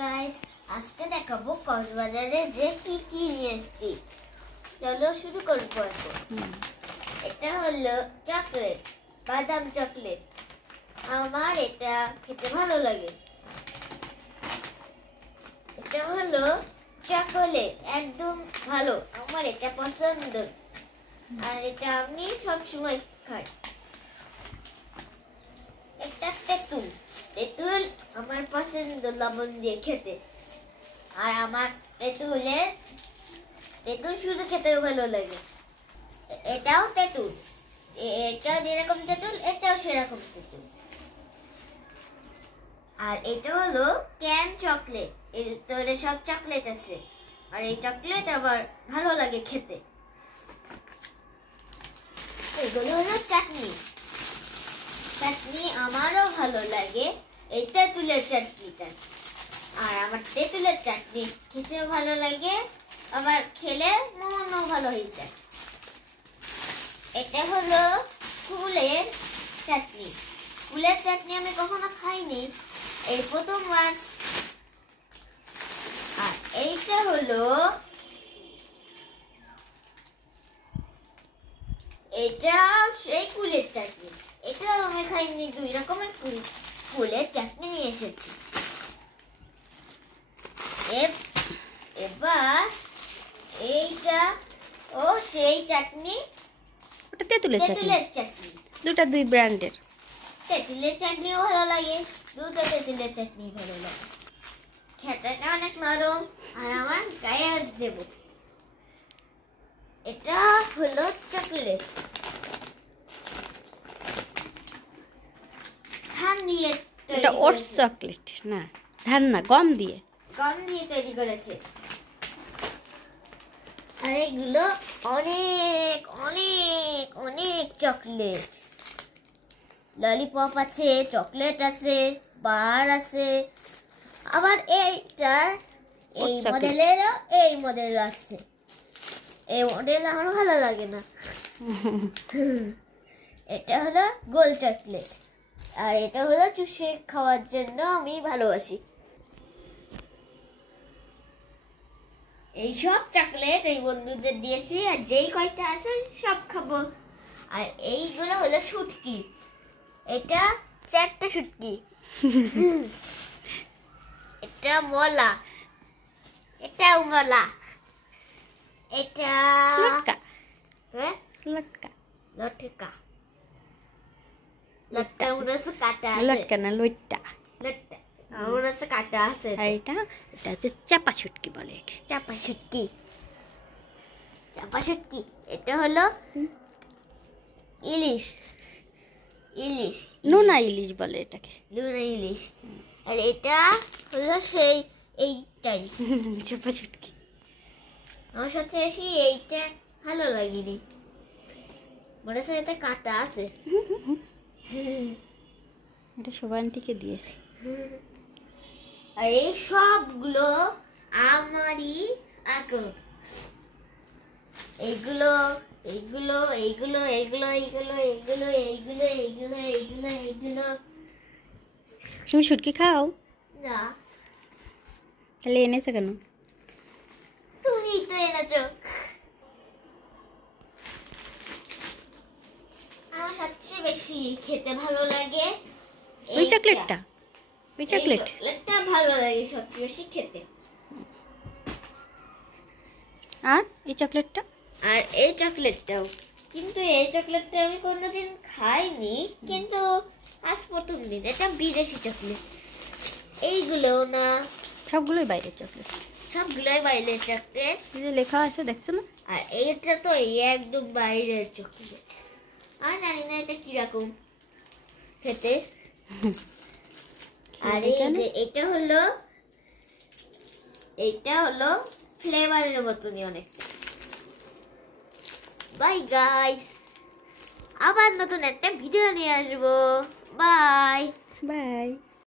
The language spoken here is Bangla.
গাইস, আজকে দেখাবো কক্সবাজারে যে কি কি নিয়ে এসেছি। চলো শুরু করবো এখন। এটা হলো চকলেট, বাদাম চকলেট। আমার এটা খেতে ভালো লাগে। এটা হলো চকলেট, একদম ভালো, আমার এটা পছন্দ। আর এটা আমি সবসময় খাই। এটা তেঁতুল, তেঁতুল আমার পছন্দ লবণ দিয়ে খেতে। আর আমার তেঁতুল শুধু খেতেও ভালো লাগে। এটাও তেঁতুল, এটা যেরকম তেঁতুল এটাও সেরকম তেঁতুল। আর এটা হলো ক্যান চকলেট, এর ভিতরে সব চকলেট আছে। আর এই চকলেট আবার ভালো লাগে খেতে। এগুলো হলো চাটনি, চাটনি আমারও ভালো লাগে, এই তেঁতুলের চাটনিটা। আর আমার তেঁতুলের চাটনি খেতেও ভালো লাগে, আবার খেলে মনও ভালো হয়ে যায়। এটা হলো ফুলের চাটনি। ফুলের চাটনি আমি কখনো খাইনি, এই প্রথমবার। আর এইটা হলো এটা সেই ফুলের চাটনি, এটাও আমি খাইনি। দুই রকমের ফুলের চাটনি নিয়ে এসেছি। এবার এইটা ও সেই চাটনি, ওটা তেঁতুলের চাটনি। দুটা দুই ব্র্যান্ডের। তেঁতুলের চাটনিও ভালো লাগে, দুটো তেঁতুলের চাটনি ভালো লাগে। খেতেটা অনেক নরম, আর আমার গায়ে আর দেব। এটা হলো চকলেট, ধান দিয়ে। এটা ওটস চকলেট না, ধান না, গম দিয়ে তৈরি করেছে। আর এগুলো অনেক অনেক অনেক চকলেট। ললিপপ আছে, চকলেট আছে, বার আছে। আবার এইটার এই মডেল আছে। এই মডেল আমার ভালো লাগে না। এটা হলো গোল চকলেট, আর এটা হলো চুষে খাওয়ার জন্য আমি ভালোবাসি। এই সব চকলেট এই বন্ধুদের দিয়েছি, আর যেই কয়টা আছে সব খাবো। আর এইগুলো হলো শুটকি, এটা 4টা শুটকি। এটা মলা, এটাও মলা। এটা লটকা, লটকা লটকা মনে হচ্ছে কাটা আছে। লটকা না, লইট্টা। লটকা মনে হচ্ছে কাটা আছে। আর এটা হচ্ছে চাপা শুটকি বলে। চাপা শুটকি। এটা হলো ইলিশ, নোনা ইলিশ বলে এটাকে, নোনা ইলিশ। আর এটা হলো সেই এইটাই চাপা শুটকি। আমার সাথে বেশি এইটা ভালো লাগেনি, মনে হচ্ছে এতে কাটা আছে। এটা শোভান্তিকে দিয়েছি। আর এই সবগুলো আমারই আঁকো। এইগুলো এইগুলো এইগুলো এইগুলো এইগুলো এইগুলো এইগুলো এইগুলো এইগুলো এইগুলো। তুমি শুটকি খাও না, তাহলে এনেছো কেন? তুমি তো এনেছো। আমার সবচেয়ে বেশি খেতে ভালো লাগে ওই চকলেটটা, ভালো লাগে সবচেয়ে বেশি খেতে। আর এই চকলেটটা, আর এই চকলেটটাও, কিন্তু এই চকলেটটা আমি কোনোদিন খাইনি, কিন্তু আজ প্রথম দিন। এটা বিদেশি চকলেট। এইগুলোও না, সবগুলোই বাইরের চকলেট, সবগুলোই বাইরের চকলেট। এই যে লেখা আছে দেখছো না? আর এইটা তো একদম বাইরের চকলেট। আর জানি না এটা কিরকম খেতে। আর এই যে এটা হলো ফ্লেভারের মতনই অনেক। বাই গাইস, আবার নতুন একটা ভিডিও নিয়ে আসবো। বাই।